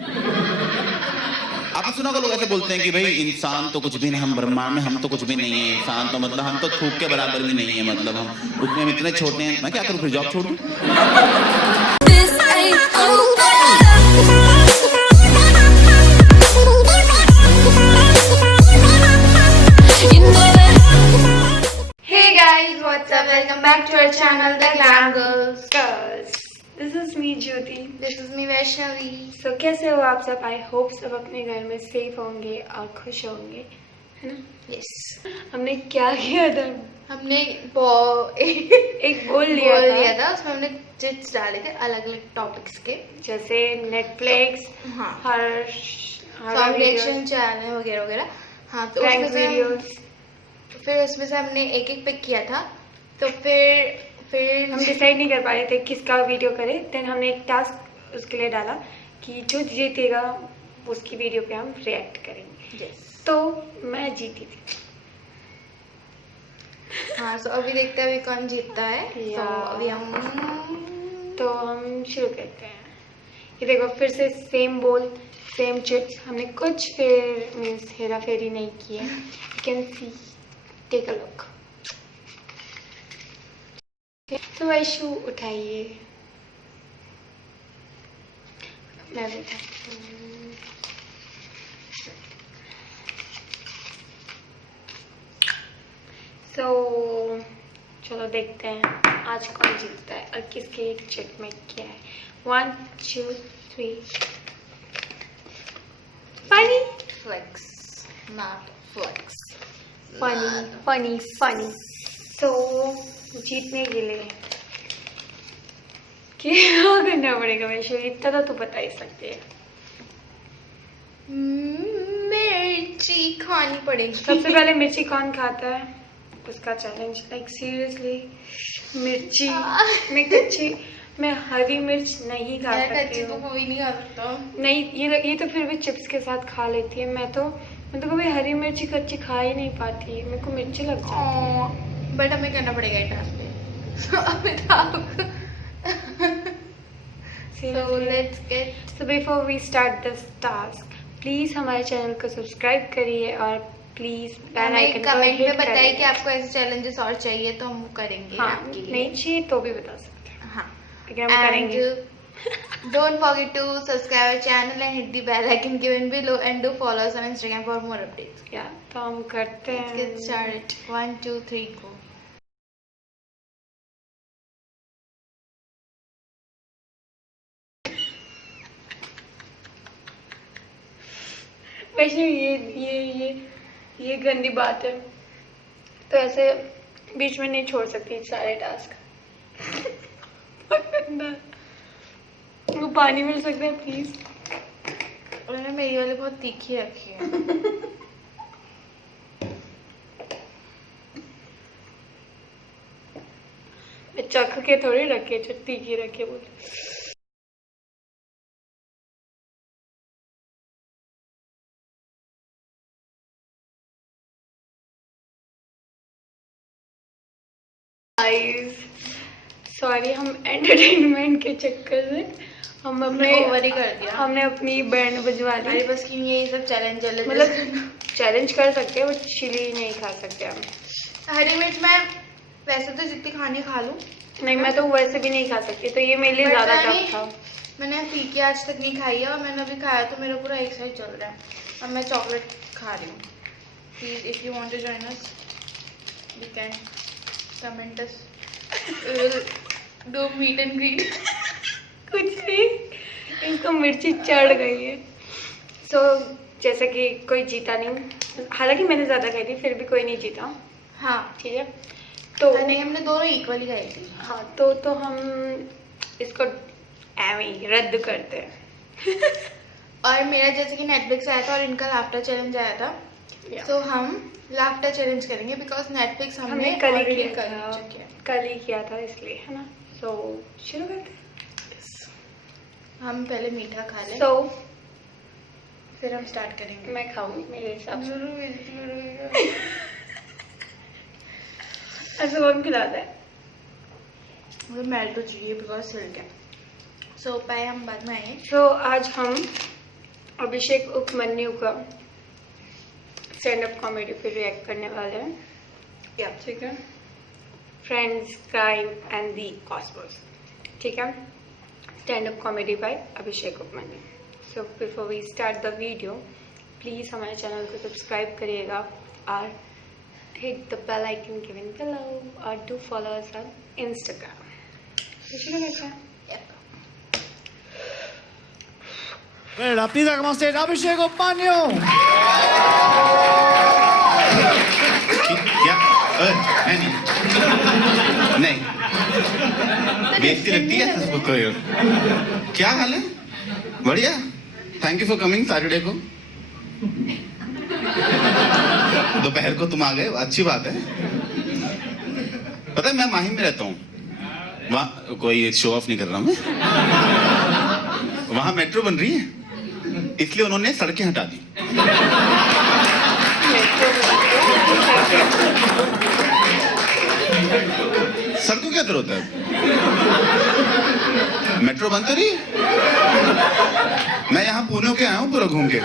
आपने सुना होगा लोग ऐसे बोलते हैं कि भाई इंसान तो कुछ भी नहीं, हम ब्रह्मांड में हम तो कुछ भी नहीं है, इंसान तो मतलब हम तो थूक के बराबर भी नहीं है, मतलब हम उसमें हम इतने छोटे हैं। मैं क्या करूँ फिर, जॉब छोड़ दूँ? Hey guys, what's up? Welcome back to our channel, The Glam Girls. This is me Jyoti. This is me Vaishnavi. So कैसे हो आप सब? I hope सब अपने घर में सेफ होंगे और खुश होंगे, है ना? Yes. हमने क्या किया था? हमने एक बोल लिया था, उसमें हमने चिट्स डाले थे अलग अलग टॉपिक्स के, जैसे नेटफ्लिक्स, हाँ, फाउंडेशन चैनल वगैरह वगैरह। हाँ, तो फिर उसमें से हमने एक एक पिक किया था। तो फिर हम डिसाइड नहीं कर पा रहे थे किसका वीडियो करें। देन हमने एक टास्क उसके लिए डाला कि जो जीतेगा उसकी वीडियो पे हम रिएक्ट करेंगे। yes. तो मैं जीती थी। हाँ, तो अभी देखते हैं अभी कौन जीतता है। तो अभी हम शुरू करते हैं। ये देखो, फिर से सेम बोल, सेम चिट्स। हमने कुछ फिर मीन्स हेरा फेरी नहीं की है। You can see, take a look. तो वैशु उठाइए, मैं उठाती हूँ। चलो देखते हैं आज कौन जीतता है और किसके चिट में क्या है। 1 2 3। Funny flex, not flex, funny. तो जीतने के लिए क्या करना पड़ेगा वैसे? इतना तो तू बता ही सकती है। मिर्ची खानी पड़ेगी। सबसे पहले मिर्ची कौन खाता है उसका चैलेंज। लाइक सीरियसली, मिर्ची मैं हरी मिर्च नहीं खा सकती तो कोई नहीं खा सकता। नहीं, ये तो फिर भी चिप्स के साथ खा लेती है। मैं तो कभी हरी मिर्ची कच्ची खा ही नहीं पाती, मेरे को मिर्ची लग जाती है। बट हमें करना पड़ेगा ये task So before we start this task, please हमारे चैनल को सब्सक्राइब करिए और प्लीज बेल आइकन को कमेंट में हिट बताइए कि आपको ऐसे चैलेंजेस और चाहिए तो हम करेंगे। हाँ, आपके लिए नहीं चाहिए तो भी बता सकते हैं। हाँ, लेकिन हम करेंगे। Don't forget to subscribe our channel and hit the bell icon given below and do follow us on Instagram for more updates. या तो हम करते हैं। Let's get started. 1 2 3 go. वैसे ये गंदी बात है, तो ऐसे बीच में नहीं छोड़ सकती सारे टास्क। वो पानी मिल सकता है प्लीज? उन्होंने मेरी वाली बहुत तीखी रखी है। चख के थोड़ी रखे, तीखी रखे बोले। सॉरी, हम एंटरटेनमेंट के चक्कर में हम अपने ओवर ही कर दिया। हमने अपनी बैंड बजवा ली। अरे बस की ये सब चैलेंज मतलब चैलेंज कर सकते हैं बट चिली नहीं खा सकते हम। हरी मिर्च मैं वैसे तो जितनी खानी खा लूं। नहीं, मैं तो वैसे भी नहीं खा सकती, तो ये मेरे लिए ज्यादा टफ था। मैंने फीकी आज तक नहीं खाई है और मैंने अभी खाया तो मेरा पूरा एक साइड चल रहा है और मैं चॉकलेट खा रही हूँ। Please if you want to join us you can comment us, we will do meet and greet. कुछ नहीं, इनको मिर्ची चढ़ गई है। सो जैसे कि कोई जीता नहीं, हालांकि मैंने ज्यादा खाई थी, फिर भी कोई नहीं जीता। हाँ ठीक है, तो नहीं, हमने दोनों इक्वली खाई थी। हाँ, तो हम इसको एवं रद्द करते हैं। और मेरा जैसे कि नेटफ्लिक्स आया था और इनका लाफ्टर चैलेंज आया था, तो हम लाफ्टर चैलेंज करेंगे बिकॉज नेटफ्लिक्स हमने कल ही ऑलरेडी किया था इसलिए, है ना। सो शुरू करते हैं। हम पहले मीठा खा लें, फिर हम स्टार्ट करेंगे। मैं खाऊंगी मेरे हिसाब से। ऐसा कौन खिलाता है? मुझे मेल्ट तो चाहिए बिकॉज सिल्क है। सो पाए हम बाद में आए। तो आज हम अभिषेक उपमन्यु का स्टैंड अप कॉमेडी पे रिएक्ट करने वाले हैं। या ठीक है, friends, crime and the cosmos, ठीक है, stand up comedy by Abhishek Upamanyu. So before we start the video, please हमारे चैनल को सब्सक्राइब करिएगा और hit the bell icon given below और do follow us on Instagram. शुरू करते हैं। Well, please welcome on stage Abhishek Upmanyu. क्या नहीं नहीं बेइज्जती लगती है सबको कोई। क्या हाल है? बढ़िया। Thank you for coming Saturday को। दोपहर को तुम आ गए, अच्छी बात है। पता है मैं माहिम में रहता हूँ, वहाँ कोई शो ऑफ नहीं कर रहा मैं, वहाँ मेट्रो बन रही है इसलिए उन्होंने सड़कें हटा दी। सड़कों क्या जरूरत है? मेट्रो बंद करी। मैं यहाँ पुणे के आया हूँ पूरा घूम के।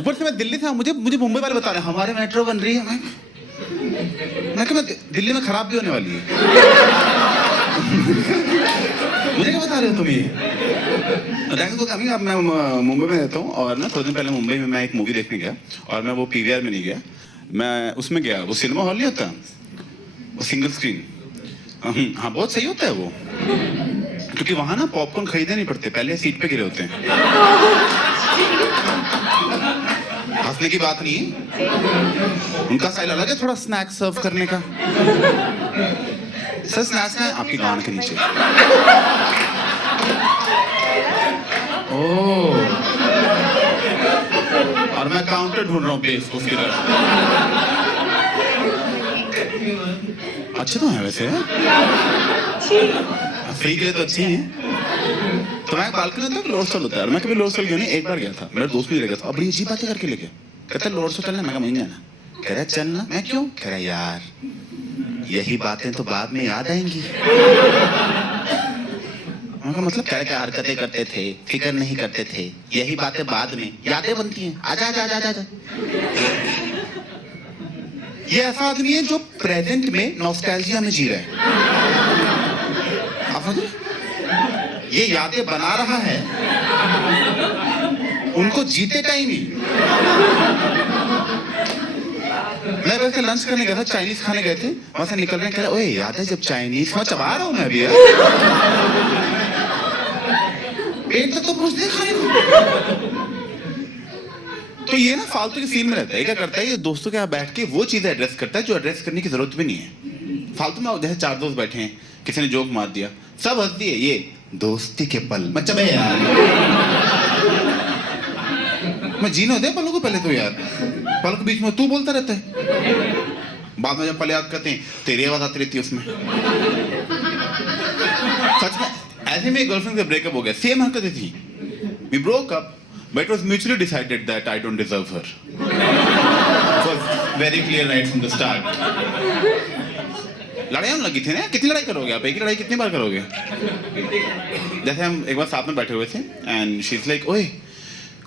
ऊपर से मैं दिल्ली से, मुझे मुंबई वाले बता रहे हैं हमारे मेट्रो बन रही है। मैं दिल्ली में खराब भी होने वाली है। मुझे क्या बता रहे हो तुम ये? Thanks for coming. अब मैं मुंबई में रहता हूँ और ना थोड़े दिन पहले मुंबई में मैं एक मूवी देखने गया और मैं वो पीवीआर में नहीं गया, मैं उसमें गया। वो सिनेमा हॉल नहीं होता, वो सिंगल स्क्रीन। हाँ बहुत सही होता है वो, क्योंकि वहाँ ना पॉपकॉर्न खरीदने नहीं पड़ते, पहले सीट पे गिरे होते हैं। हंसने की बात नहीं है, उनका स्टाइल अलग है थोड़ा स्नैक्स सर्व करने का। सर स्नैक्स है आपकी गान के नीचे। ओह, और मैं काउंटर ढूंढ रहा हूँ प्लेस को फिर। अच्छे तो हैं वैसे, फ्री के लिए तो अच्छी हैं। तो मैं बालकनी तक लोअर होता है और मैं कभी लोअर गया नहीं, एक बार गया था, मेरा दोस्त भी ले गया था। अब बड़ी अजीब बातें करके लेके कहता है लोअर चलना, मैं नहीं जाना। कह रहा चलना, मैं क्यों? कह रहा यार यही बातें तो बाद में याद आएंगी। मतलब क्या क्या हरकतें करते थे, फिक्र नहीं करते थे, यही बातें बाद में यादें बनती हैं। आजा आजा आजा आजा। ये ऐसा आदमी है जो प्रेजेंट में नॉस्टैल्जिया में जी रहा है। आप समझ रहे? ये यादें बना रहा है उनको जीते टाइम ही। मैं वैसे लंच करने गया था, चाइनीज खाने गए थे, वहां से निकल रहे हैं, कह रहे ओए याद है जब चाइनीज में चबा रहा हूं मैं अभी। पेट तक तो पहुंचते खाने को। तो ये ना फालतू की सीन में रहता है। क्या करता है ये दोस्तों के यहाँ बैठ के वो चीजें एड्रेस करता है जो एड्रेस करने की जरूरत भी नहीं है। फालतू में जैसे चार दोस्त बैठे हैं, किसी ने जोक मार दिया, सब हंस दिए, ये दोस्ती के पल। मैं चबे यार, मैं जीने दे पलों को पहले तो यार। पल के बीच में तू बोलता रहता है, बाद में जब पल याद करते हैं तेरी आवाज आती रहती है उसमें। सच में ऐसे में गर्लफ्रेंड से ब्रेकअप हो गया, सेम हरकतें थी। We broke up, but it was mutually decided that I don't deserve her. It was very clear right from the start. लड़ाई लगी थी ना, कितनी लड़ाई करोगे आप? एक ही लड़ाई कितनी बार करोगे? जैसे हम एक बार साथ में बैठे हुए थे एंड शी इज लाइक ओए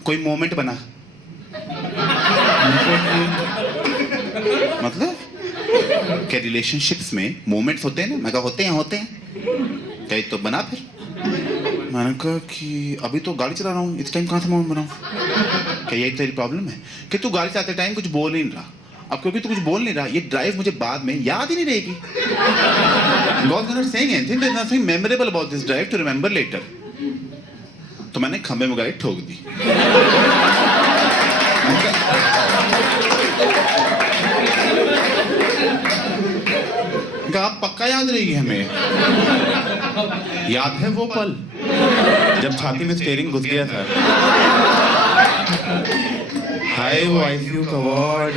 कोई मोमेंट बना। मतलब क्या रिलेशनशिप्स में मोमेंट्स होते हैं ना? मैं कहा होते हैं। क्या तो बना फिर। मैंने कहा कि अभी तो गाड़ी चला रहा हूँ, इस टाइम कहाँ से मोमेंट बनाऊँ? क्या यही तेरी प्रॉब्लम है कि तू गाड़ी चलाते टाइम कुछ बोल नहीं रहा? अब क्योंकि तू कुछ बोल नहीं रहा, ये ड्राइव मुझे बाद में याद ही नहीं रहेगी। God is not saying anything, there's nothing memorable about this drive to remember later. तो मैंने खंबे में गाड़ी ठोक दी। आप पक्का याद रहेगी हमें। याद है वो पल जब छाती में स्टीयरिंग घुस गया था। हाय वो आईसीयू का वार्ड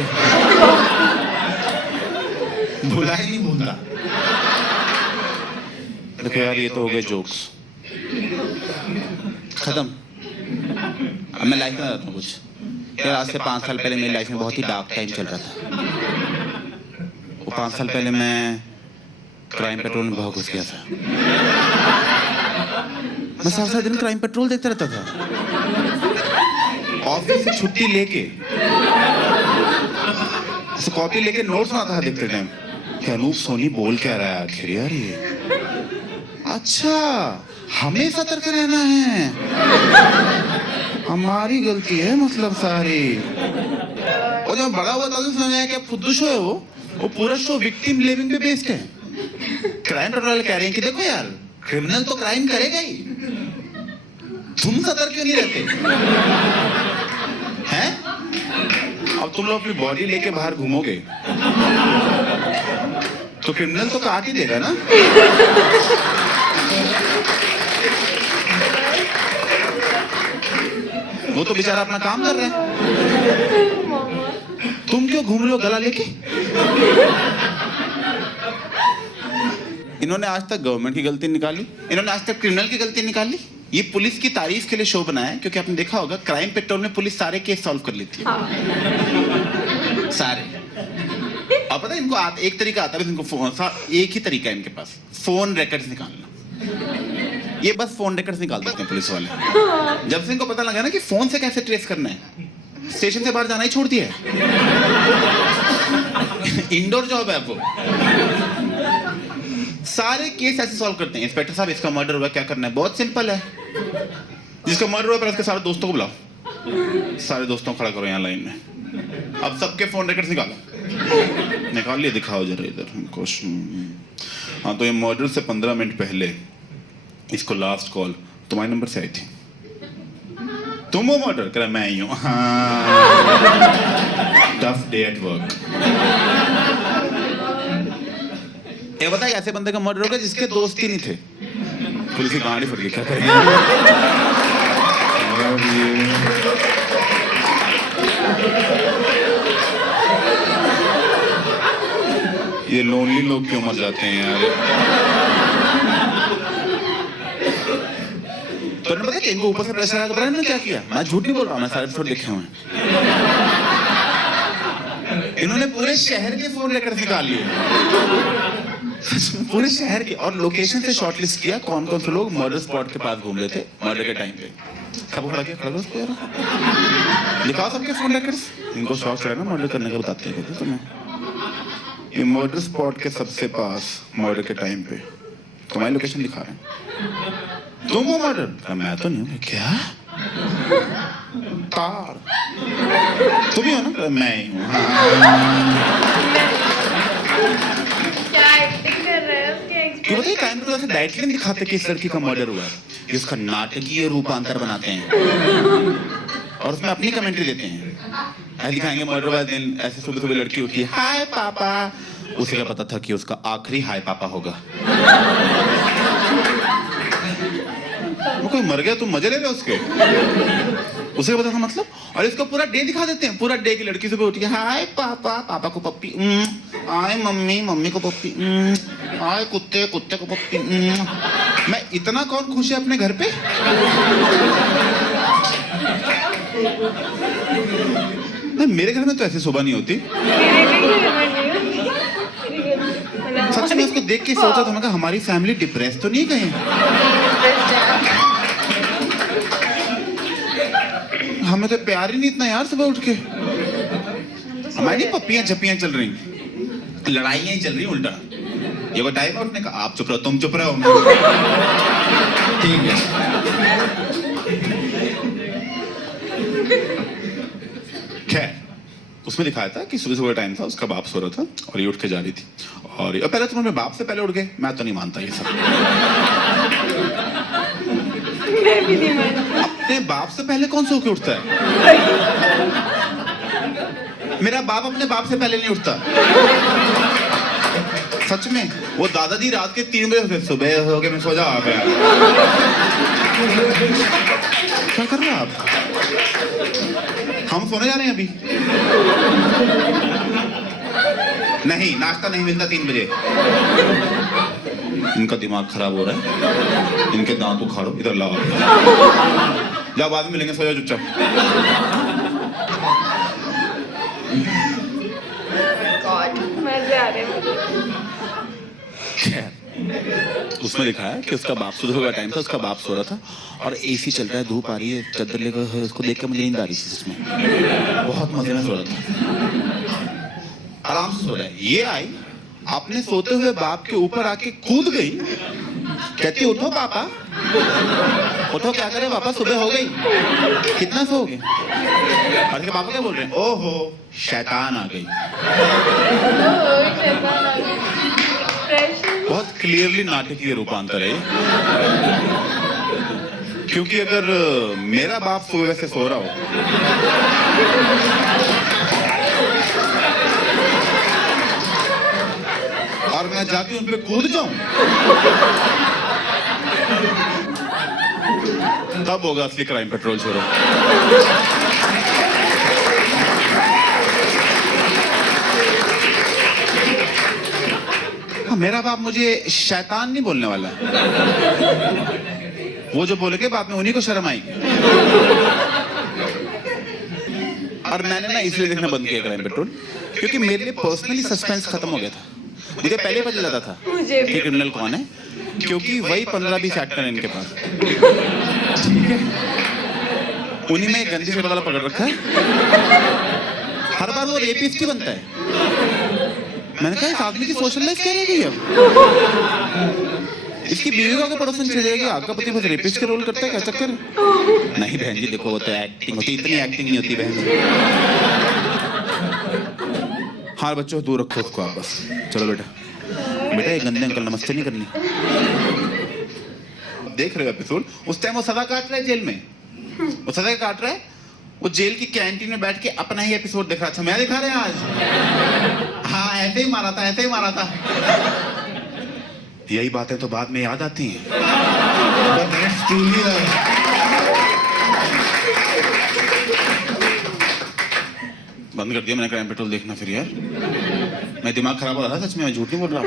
भुला ही नहीं भूलता। देखो यार ये तो हो गए जोक्स, खत्म। अब मैं लाइफ में रहता हूँ कुछ यार। आज से 5 साल पहले मेरी लाइफ में बहुत ही डार्क टाइम चल रहा था। वो 5 साल पहले मैं क्राइम पेट्रोल में बहुत घुस गया था। मैं सारा सारा दिन क्राइम पेट्रोल देखता रहता था। ऑफिस से छुट्टी लेके ऐसे कॉपी लेके नोट्स आता था देखते टाइम कि अनूप सोनी बोल क्या रहा है आखिर यार ये। अच्छा हमें सतर्क रहना है, हमारी गलती है मतलब सारी। और जब बड़ा हुआ था तो समझ आया कि अब खुद शो है वो पूरा शो विक्टिम ब्लेमिंग पे बेस्ड है। क्राइम पेट्रोल कह रहे हैं कि देखो यार क्रिमिनल तो क्राइम करेगा ही, तुम सतर्क क्यों नहीं रहते हैं? अब तुम लोग अपनी बॉडी लेके बाहर घूमोगे तो क्रिमिनल तो काट ही देगा ना। वो तो बेचारा अपना काम कर रहा है, तुम क्यों घूम रहे हो गला लेके? इन्होंने आज तक गवर्नमेंट की गलती निकाली, इन्होंने आज तक क्रिमिनल की गलती निकाली। ये पुलिस की तारीफ के लिए शो बनाया है, क्योंकि आपने देखा होगा क्राइम पेट्रोल में पुलिस सारे केस सॉल्व कर लेती है। सारे। अब पता है इनको एक तरीका आता है, इनको एक ही तरीका है इनके पास, फोन रिकॉर्ड्स निकालना। ये बस फोन रिकॉर्ड्स निकाल देते हैं पुलिस वाले। जब से इनको पता लगा ना कि फोन से कैसे ट्रेस करना है, स्टेशन से बाहर जाना ही छोड़ दिया है। इंडोर जॉब है वो। सारे केस ऐसे सॉल्व करते हैं। इंस्पेक्टर साहब इसका मर्डर हुआ, क्या करना है? बहुत सिंपल है, जिसका मर्डर हुआ पहले उसके सारे दोस्तों को बुलाओ, सारे दोस्तों को खड़ा करो यहाँ लाइन में। अब सबके फोन रिकॉर्ड्स निकालो, निकाल लिए, दिखाओ जरा इधर हमको। हाँ तो ये मर्डर से 15 मिनट पहले इसको लास्ट कॉल तुम्हारे नंबर से आई थी, तुम वो मर्डर करा? मैं ही हूँ। Tough day at work. ये बताइए ऐसे बंदे का मर्डर हो गया जिसके दोस्त ही नहीं थे, पुलिस की गाड़ी फट गई, क्या करेंगे? ये लोनली लोग क्यों मर जाते हैं यार? तो पता है कि इनको ऊपर से प्रेशर आया तो पता है ना क्या किया? मैं झूठ नहीं बोल रहा, मैं सारे एपिसोड देखे हुए हैं। इन्होंने पूरे शहर के फोन रिकॉर्ड्स निकाल लिए, पूरे शहर के, और लोकेशन से शॉर्टलिस्ट किया कौन कौन से लोग मर्डर स्पॉट के पास घूम रहे थे मर्डर के टाइम पे। सब खड़ा किया, खड़ा उसको यार दिखाओ सबके फोन रिकॉर्ड्स। इनको शौक है ना मर्डर करने का, बताते हैं तुम्हें। ये मर्डर स्पॉट के सबसे पास मर्डर के टाइम पे तुम्हारी लोकेशन दिखा रहे हैं। तुम हो मर्डर? मैं तो नहीं हूँ। क्या तार तुम ही हो ना? मैं ही हूँ। क्यों बताइए टाइम पे डायरेक्टली नहीं दिखाते कि इस लड़की का मर्डर हुआ है, इसका नाटकीय रूपांतर बनाते हैं और उसमें अपनी कमेंट्री देते हैं। ऐसे दिखाएंगे मर्डर वाले दिन ऐसे सुबह सुबह लड़की उठी, हाय पापा, उसे क्या पता था कि उसका आखिरी हाय पापा होगा। वो कोई मर गया तुम मजे ले रहे हो उसके, उसे क्या पता था मतलब। और इसको पूरा डे दिखा देते हैं, पूरा डे की लड़की सुबह उठी, हाय पापा, पापा को पप्पी, आए मम्मी, मम्मी को पप्पी, आए कुत्ते, कुत्ते को पप्पी। मैं इतना कौन खुश है अपने घर पे? नहीं मेरे घर में तो ऐसी सुबह नहीं होती। सच में उसको देख के सोचा था, मैं कहा हमारी फैमिली डिप्रेस तो नहीं कहीं? हमें तो प्यार ही नहीं इतना यार सुबह उठ के। हमारी पप्पियां झप्पियां चल रही, लड़ाइयां ही चल रही उल्टा। ये वो टाइम है उठने का, आप चुप रहो, तुम चुप रहो, ठीक है। खैर उसमें दिखाया था कि सुबह सुबह टाइम था, उसका बाप सो रहा था और ये उठ के जा रही थी। और पहले तुम अपने बाप से पहले उठ गए, मैं तो नहीं मानता ये सब। मैं भी नहीं मानती। अपने बाप से पहले कौन सो के उठता है? मेरा बाप अपने बाप से पहले नहीं उठता, सच में। वो दादाजी रात के 3 बजे सुबह हो गए, मैं सो जाओ। क्या कर रहे हो आप? हम सोने जा रहे हैं अभी। नहीं नाश्ता नहीं मिलता 3 बजे। इनका दिमाग खराब हो रहा है, इनके दांत उखाड़ो, इधर लाओ, जाओ बाद में मिलेंगे, सो जाओ चुपचाप। मजे आ रहे हैं। खैर उसमें दिखाया कि उसका बाप सुबह का टाइम था, उसका बाप सो रहा था और एसी चल रहा है, धूप आ रही है, चादर लेकर उसको देख कर मुझे नींद आ रही थी सच में। बहुत मजे में सो रहा था, आराम से सो रहा है। ये आई अपने सोते हुए बाप के ऊपर आके कूद गई, कहती उठो पापा, उठो, क्या करे पापा, सुबह हो गई, कितना सोओगे? और के पापा क्या बोल रहे हैं? ओहो शैतान आ गई। बहुत क्लियरली नाटकीय रूपांतर है ये। क्योंकि अगर मेरा बाप सुबह से सो रहा हो और मैं जाके उन पे कूद जाऊं, तब होगा असली क्राइम पेट्रोल छोड़ो। मेरा बाप मुझे शैतान नहीं बोलने वाला, वो जो बोलेंगे बाद में उन्हीं को शर्म आएगी। और मैंने ना इसलिए देखना बंद किया क्राइम पेट्रोल, क्योंकि मेरे लिए पर्सनली सस्पेंस खत्म हो गया था। मुझे पहले पता चला था कि क्रिमिनल कौन है, क्योंकि वही 15-20 एक्टर है इनके पास, ठीक है? उन्हीं में गंदी शक्ल वाला पकड़ रखा है, हर बार वो रेपिस्ट ही बनता है। मैंने कहा इस आदमी की सोशल लाइफ क्या रह गई अब? इसकी बीवी को आगे पड़ोसन चल जाएगी, आपका पति बस रेपिस्ट का रोल करता है, क्या चक्कर? नहीं बहन जी देखो, वो तो एक्टिंग होती, इतनी एक्टिंग नहीं होती बहन जी। हाँ बच्चों दूर रखो उसको आप बस। चलो बेटा, बेटा ये गंदे अंकल नमस्ते नहीं करनी। देख रहे हो एपिसोड, उस टाइम वो सजा काट रहा है जेल में, वो सजा काट रहा है, वो जेल की कैंटीन में बैठ के अपना ही एपिसोड देख रहा। अच्छा मैं दिखा रहे हैं आज, हाँ ऐसे ही मारा था, ऐसे ही मारा था। यही बातें तो बाद में याद आती हैं। बंद कर दिया मैंने क्राइम पेट्रोल देखना फिर यार। मैं दिमाग खराब हो रहा था सच में, मैं झूठ नहीं बोल रहा।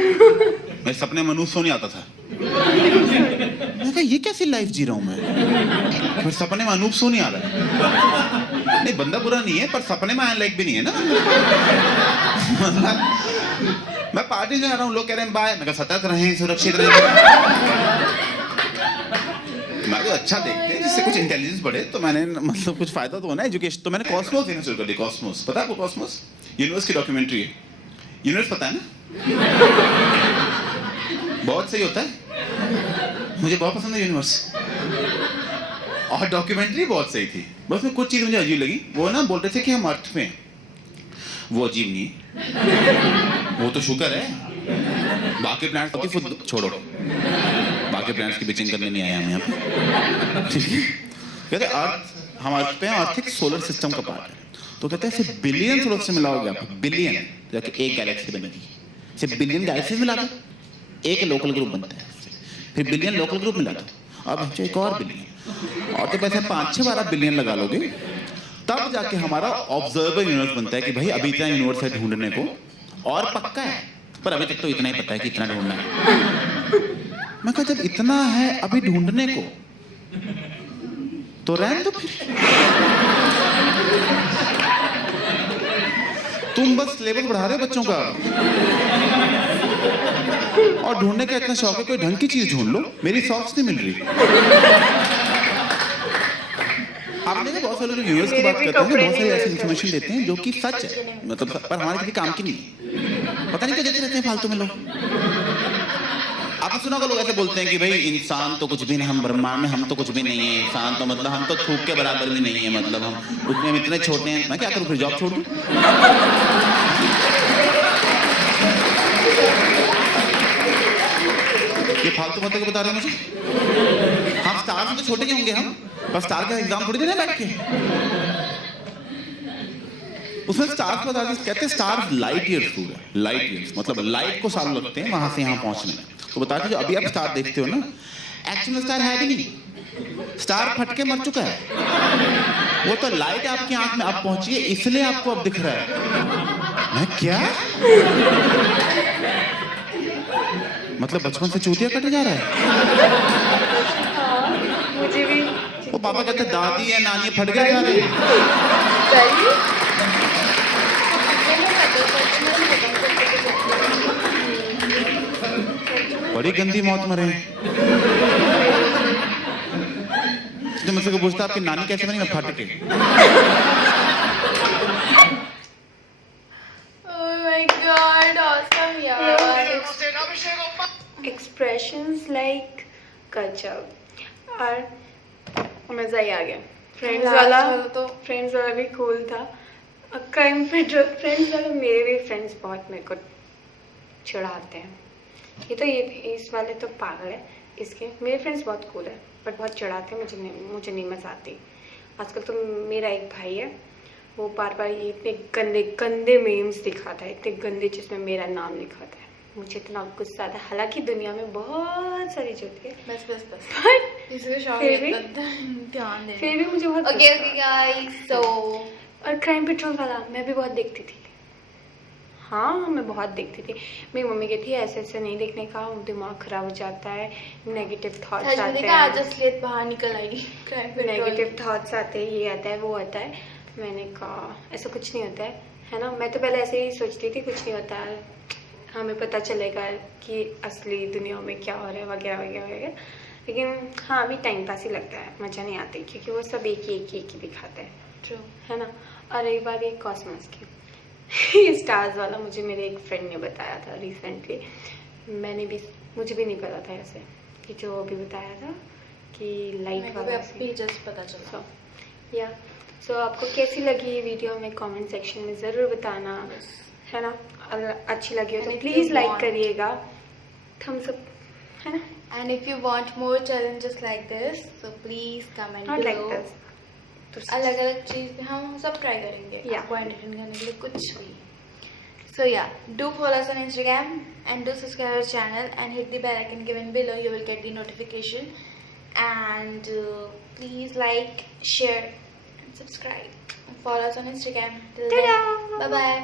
मैं सपने में सो नहीं आता था। मैं कहा ये कैसी लाइफ जी रहा हूं मैं, फिर सपने में अनूप सो नहीं आ रहा है। नहीं बंदा बुरा नहीं है, पर सपने में आने लायक भी नहीं है ना। मैं पार्टी जा रहा हूँ, लोग कह रहे हैं बाय, मैं कहा सतर्क रहें, सुरक्षित रहें। मैं तो अच्छा देखते हैं जिससे कुछ इंटेलिजेंस बढ़े, तो मैंने मतलब कुछ फायदा तो होना है एजुकेशन। तो मैंने कॉस्मोस देखना शुरू कर दी। कॉस्मोस पता है आपको? कॉस्मोस यूनिवर्स की डॉक्यूमेंट्री है। यूनिवर्स पता है ना, बहुत सही होता है, मुझे बहुत पसंद है यूनिवर्स। और डॉक्यूमेंट्री बहुत सही थी, बस में कुछ चीज मुझे अजीब लगी। वो ना बोल रहे थे कि हम अर्थ में, वो अजीब नहीं है, वो तो शुक्र है। बाकी प्लैनेट्स की खुद छोड़ो, बाकी प्लैनेट्स की बिचिंग करने नहीं आए हम यहाँ पे, ठीक है? कहते अर्थ, हम अर्थ पे हैं, अर्थ एक सोलर सिस्टम का पार्ट है। तो कहते हैं सिर्फ बिलियन सोलर सिस्टम मिलाओगे आप, बिलियन, जाके एक गैलेक्सी बनेगी। सिर्फ बिलियन गैलेक्सी मिला दो, एक लोकल ग्रुप बनता है। फिर बिलियन लोकल ग्रुप मिला दो, अब एक और बिलियन, और तो पैसे 5-6-12 बिलियन लगा लोगे, तब जाके हमारा ऑब्जर्वर यूनिवर्स बनता है कि भाई अभी इतना यूनिवर्स है ढूंढने को, और पक्का है, पर अभी तक तो इतना ही पता है कि इतना ढूंढना है। मैं कहा जब इतना है अभी ढूंढने को, तो रहने दो फिर। तुम बस लेवल बढ़ा रहे हो बच्चों का, और ढूंढने का इतना शौक है, कोई ढंग की चीज ढूंढ लो। मेरी सॉक्स नहीं मिल रही। आपने बहुत सारे लोग यूनिवर्स की बात करते हैं, बहुत सारी ऐसी इन्फॉर्मेशन देते हैं जो कि सच है, मतलब पर हमारे किसी काम की नहीं है। पता नहीं क्या देते रहते हैं फालतू में लोग। आपने सुना होगा लोग ऐसे बोलते हैं कि भाई इंसान तो कुछ भी नहीं, हम ब्रह्मांड में हम तो कुछ भी नहीं है, इंसान तो मतलब हम तो थूक के बराबर भी नहीं है, मतलब हम उतने हम इतने छोटे हैं। मैं क्या करूँ फिर, जॉब छोड़ दूँ? ये फालतू बातें बता रहे हैं मुझे। हम स्टार से तो छोटे ही होंगे हम, पर स्टार का एग्जाम थोड़ी देना बैठ के। उसमें स्टार्स बता देते, कहते हैं स्टार्स लाइट ईयर्स दूर है। लाइट ईयर्स मतलब लाइट को साल लगते हैं वहां से यहाँ पहुंचने में। तो बताते जो अभी आप स्टार देखते हो ना, एक्चुअल में स्टार है भी नहीं, स्टार फट के मर चुका है। वो तो लाइट आपकी आंख में अब पहुंची है, इसलिए आपको अब दिख रहा है। मैं क्या मतलब बचपन से चूतिया कटे जा रहा है? मुझे भी। वो पापा कहते दादी है नानी फट गए जा रहे हैं। बड़ी गंदी मौत मरे। जो मुझसे पूछता आपकी नानी कैसे बनी, मैं फाटे के। Oh my God, awesome यार। एक्सप्रेशंस लाइक कल्चर और मज़ा ही आ गया। फ्रेंड्स वाला भी कूल था। क्राइम पेट्रोल फ्रेंड्स वाला, मेरे भी फ्रेंड्स बहुत मेरे को चिढ़ाते हैं। ये इस वाले तो पागल है, इसके मेरे फ्रेंड्स बहुत कूल है बट बहुत चिढ़ाते हैं। मुझे नहीं मज़ा आती। आजकल तो मेरा एक भाई है, वो बार ये इतने गंदे गंदे मीम्स दिखाता है, इतने गंदे जिसमें मेरा नाम लिखाता है। मुझे इतना गुस्सा आता है। हालांकि दुनिया में बहुत सारी चीज़ें हैं, बस बट इसको शौक फिर भी ध्यान दे। फिर भी मुझे बहुत ओके गाइस, सो और क्राइम पेट्रोल वाला मैं भी बहुत देखती थी। हाँ, मैं बहुत देखती थी। मेरी मम्मी कहती है ऐसे नहीं देखने का, दिमाग खराब हो जाता है, नेगेटिव थॉट्स आते हैं, आज असलियत बाहर निकल आई। नेगेटिव थॉट्स आते हैं, ये आता है वो आता है। मैंने कहा ऐसा कुछ नहीं होता है ना। मैं तो पहले ऐसे ही सोचती थी कुछ नहीं होता है, हमें पता चलेगा कि असली दुनिया में क्या हो रहा है वगैरह वगैरह वगैरह। लेकिन हाँ, अभी टाइम पास ही लगता है, मज़ा नहीं आती क्योंकि वो सब एक ही दिखाते हैं, ट्रू है ना। और एक बार ये कॉस्मोस की स्टार्स वाला मुझे मेरे एक फ्रेंड ने बताया था रिसेंटली। मुझे भी नहीं पता था ऐसे कि जो अभी बताया था कि लाइट वाला भी जस्ट पता चला। सो आपको कैसी लगी ये वीडियो हमें कमेंट सेक्शन में ज़रूर बताना, है ना। अच्छी लगी हो तो प्लीज़ लाइक करिएगा, थम्स अप, है ना। And if you want more challenges like this, so please comment Not like below. this. अलग अलग चीज हम सब ट्राई करेंगे आपको एंटरटेन करने के लिए कुछ भी। So yeah, do follow us on Instagram and do subscribe our channel and hit the bell icon given below. You will get the notification and please like, share and subscribe. Follow us on Instagram. Till then, bye bye.